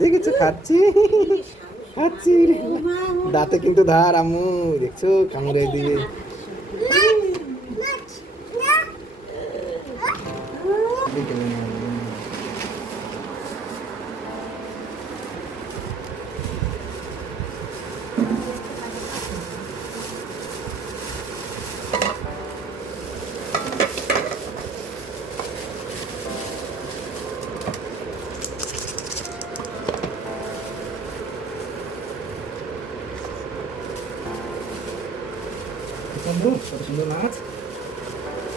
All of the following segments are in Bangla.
দেখেছ খাচ্ছি খাচ্ছি। দাঁতে কিন্তু ধার আমু দেখছ কামড়ে দিবে সুন্দর কত সুন্দর মাছ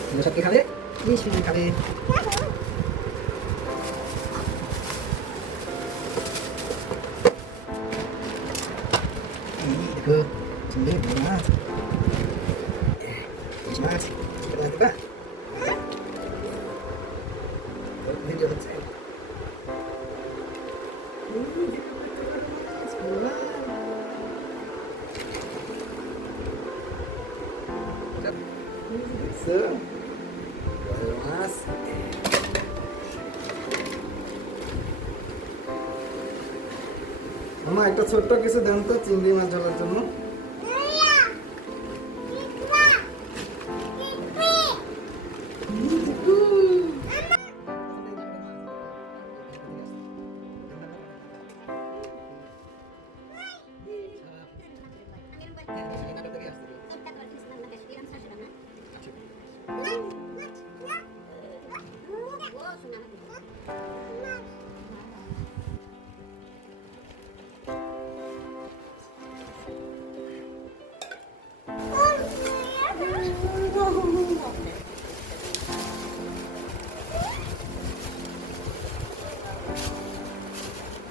এগুলো সব কে খাবে বেশ বেশি খাবে এই দেখো সুন্দর বড় মাছ বেশ মাছ এটা দিবা ভিডিও হচ্ছে দেখছ বড় মাছ আমার একটা ছোট্ট কিছু দেন তো চিংড়ি মাছ ধরার জন্য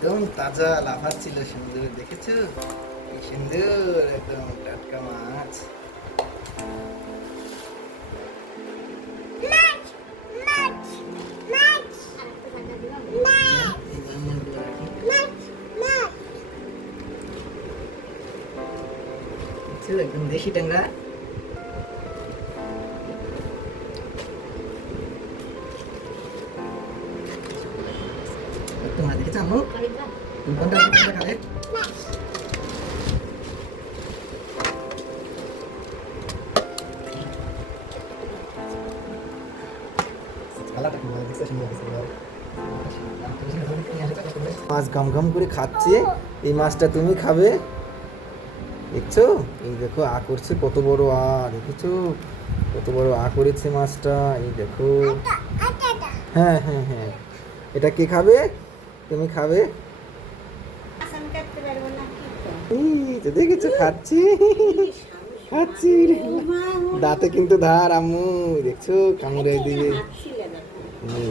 একদম তাজা লাফাচ্ছিল সুন্দর দেখেছ? কি সুন্দর একদম টাটকা মাছ। দেখছ একদম দেশি মাছ ঘম ঘম করে খাচ্ছে এই মাছটা তুমি খাবে। দেখছ? এই দেখো আ করছে কত বড় আ দেখেছ? কত বড় আ করেছে মাছটা এই দেখো। হ্যাঁ হ্যাঁ হ্যাঁ। এটা কে খাবে? তুমি খাবে? দেখেছ খাচ্ছি। খাচ্ছি। দাঁতে কিন্তু ধার আম্মু দেখছ কামড়ে দিবে।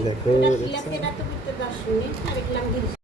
দেখো। দেখছ।